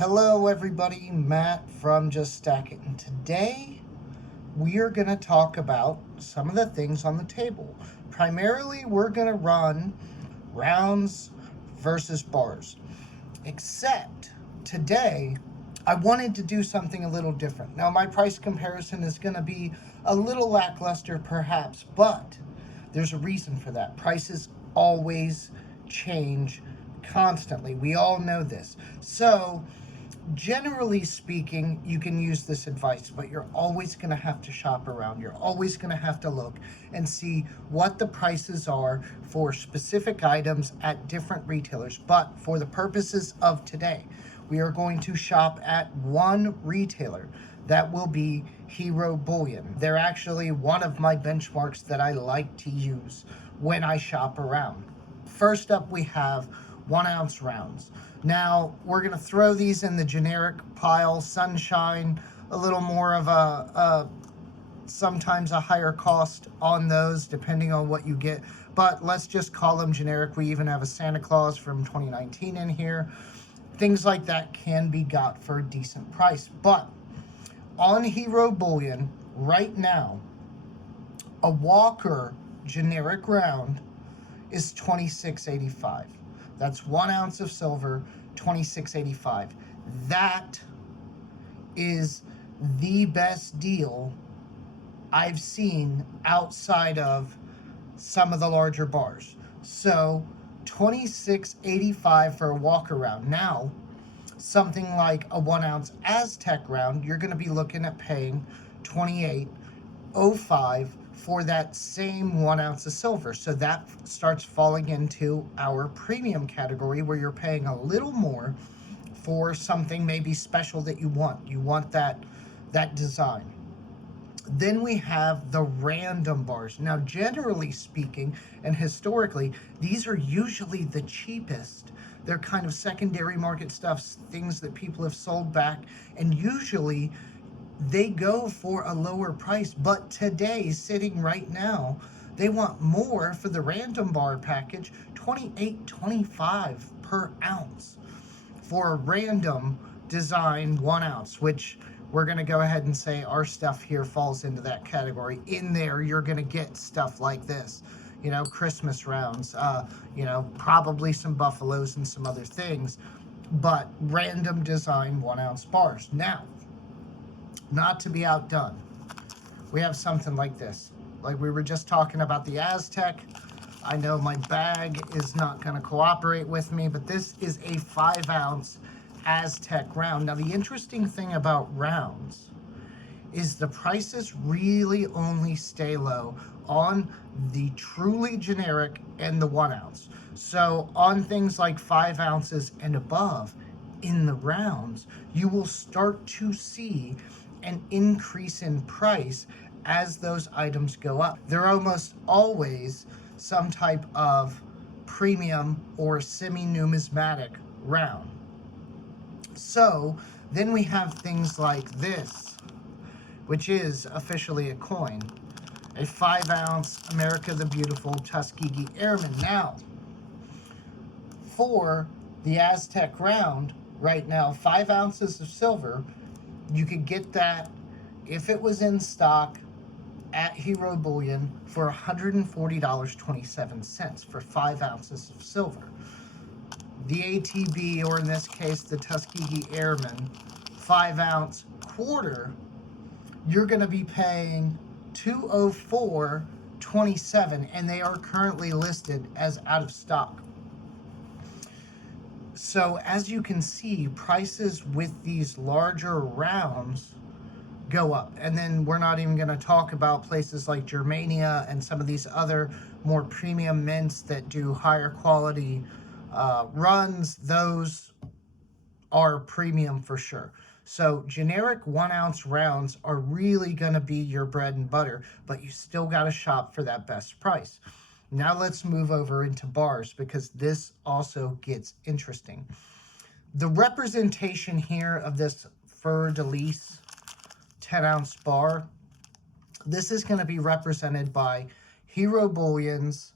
Hello everybody, Matt from Just Stack It, and today we are going to talk about some of the things on the table. Primarily, we're going to run rounds versus bars, except today I wanted to do something a little different. Now, my price comparison is going to be a little lackluster perhaps, but there's a reason for that. Prices always change constantly. We all know this. So, generally speaking, you can use this advice, but you're always going to have to shop around. You're always going to have to look and see what the prices are for specific items at different retailers. But for the purposes of today, we are going to shop at one retailer. That will be Hero Bullion. They're actually one of my benchmarks that I like to use when I shop around. First up, we have 1 ounce rounds. Now, we're going to throw these in the generic pile. Sunshine, a little more of sometimes a higher cost on those depending on what you get. But let's just call them generic. We even have a Santa Claus from 2019 in here. Things like that can be got for a decent price. But on Hero Bullion, right now, a Walker generic round is $26.85. That's 1 ounce of silver, $26.85. That is the best deal I've seen outside of some of the larger bars. So $26.85 for a walk around. Now, something like a 1 ounce Aztec round, you're going to be looking at paying $28.05 for that same 1 ounce of silver. So that starts falling into our premium category where you're paying a little more for something maybe special that you want. You want that design. Then we have the random bars. Now, generally speaking, and historically, these are usually the cheapest. They're kind of secondary market stuff, things that people have sold back, and usually they go for a lower price. But today, sitting right now, they want more for the random bar package, $28.25 per ounce for a random design 1 ounce, which we're going to go ahead and say our stuff here falls into that category. In there, you're going to get stuff like this, Christmas rounds, probably some buffaloes and some other things, but random design 1 ounce bars. Now, not to be outdone, we have something like this. Like we were just talking about the Aztec. I know my bag is not going to cooperate with me, but this is a 5 ounce Aztec round. Now, the interesting thing about rounds is the prices really only stay low on the truly generic and the 1 ounce. So on things like 5 ounces and above in the rounds, you will start to see an increase in price as those items go up. They're almost always some type of premium or semi-numismatic round. So then we have things like this, which is officially a coin, a 5 ounce America the Beautiful Tuskegee Airman. Now, for the Aztec round, right now, 5 ounces of silver, you could get that if it was in stock at Hero Bullion for $140.27 for 5 ounces of silver. The ATB, or in this case, the Tuskegee Airman 5 ounce quarter, you're going to be paying $204.27, and they are currently listed as out of stock. So as you can see, prices with these larger rounds go up. And then we're not even going to talk about places like Germania and some of these other more premium mints that do higher quality runs. Those are premium for sure. So generic 1 ounce rounds are really going to be your bread and butter, but you still got to shop for that best price. Now let's move over into bars, because this also gets interesting. The representation here of this Fleur de Lis 10 ounce bar, this is going to be represented by Hero Bullion's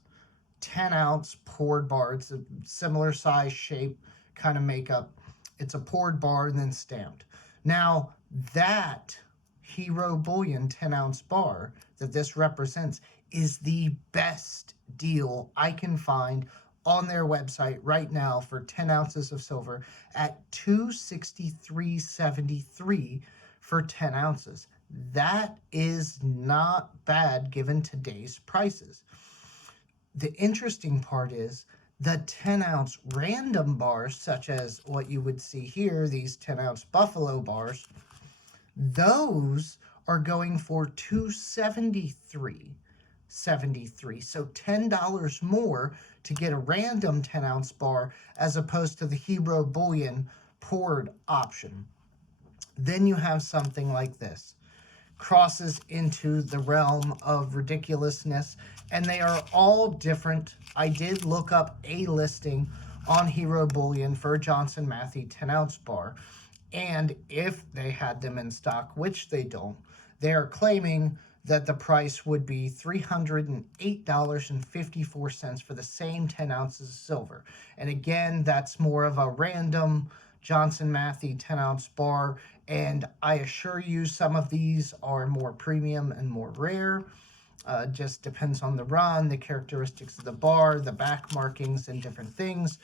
10 ounce poured bar. It's a similar size, shape, kind of makeup. It's a poured bar and then stamped. Now, that Hero Bullion 10-ounce bar that this represents is the best deal I can find on their website right now for 10 ounces of silver at $263.73 for 10 ounces. That is not bad given today's prices. The interesting part is the 10-ounce random bars, such as what you would see here, these 10-ounce Buffalo bars, those are going for $273.73. So $10 more to get a random 10-ounce bar as opposed to the Hero Bullion poured option. Then you have something like this. Crosses into the realm of ridiculousness, and they are all different. I did look up a listing on Hero Bullion for a Johnson Matthey 10-ounce bar, and if they had them in stock, which they don't, they are claiming that the price would be $308.54 for the same 10 ounces of silver. And again, that's more of a random Johnson Matthey 10-ounce bar, and I assure you some of these are more premium and more rare. Just depends on the run, the characteristics of the bar, the back markings, and different things.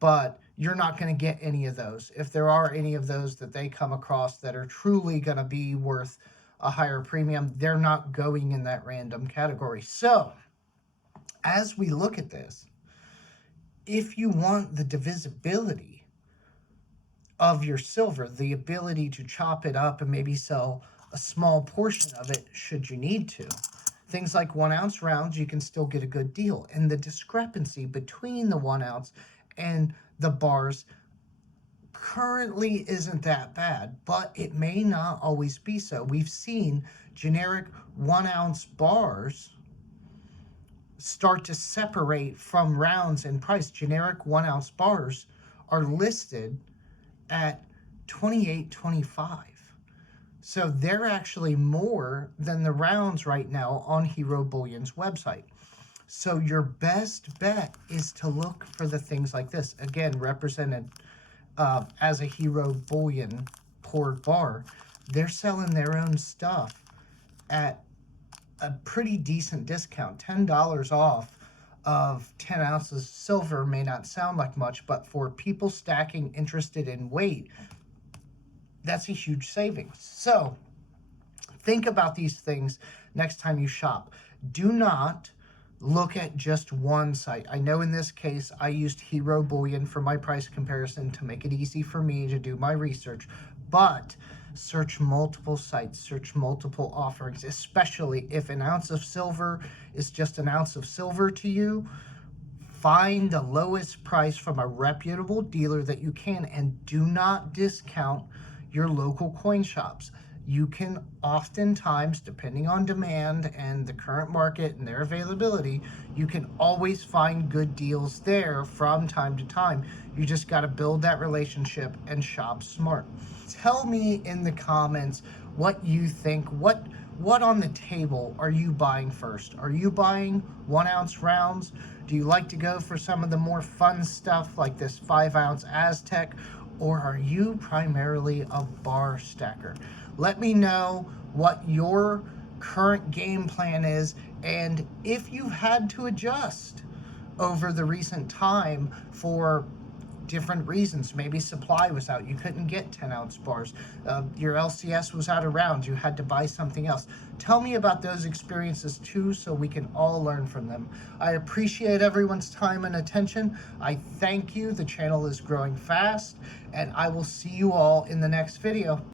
But you're not going to get any of those. If there are any of those that they come across that are truly going to be worth a higher premium, they're not going in that random category. So, as we look at this, if you want the divisibility of your silver, the ability to chop it up and maybe sell a small portion of it should you need to, things like 1 ounce rounds, you can still get a good deal. And the discrepancy between the 1 ounce and the bars currently isn't that bad, but it may not always be so. We've seen generic 1 ounce bars start to separate from rounds in price. Generic 1 ounce bars are listed at $28.25. So they're actually more than the rounds right now on Hero Bullion's website. So your best bet is to look for the things like this. Again, represented as a Hero Bullion poured bar. They're selling their own stuff at a pretty decent discount, $10 off of 10 ounces of silver. May not sound like much, but for people stacking interested in weight, that's a huge savings. So think about these things next time you shop. Do not look at just one site. I know in this case I used Hero Bullion for my price comparison to make it easy for me to do my research, but search multiple sites, search multiple offerings, especially if an ounce of silver is just an ounce of silver to you. Find the lowest price from a reputable dealer that you can, and do not discount your local coin shops. You can oftentimes, depending on demand and the current market and their availability, you can always find good deals there from time to time. You just got to build that relationship and shop smart. Tell me in the comments what you think. What on the table are you buying first? Are you buying 1 ounce rounds? Do you like to go for some of the more fun stuff like this 5 ounce Aztec? Or are you primarily a bar stacker? Let me know what your current game plan is, and if you've had to adjust over the recent time for different reasons. Maybe supply was out, you couldn't get 10 ounce bars, your LCS was out of rounds, you had to buy something else. Tell me about those experiences too, so we can all learn from them. I appreciate everyone's time and attention. I thank you. The channel is growing fast, and I will see you all in the next video.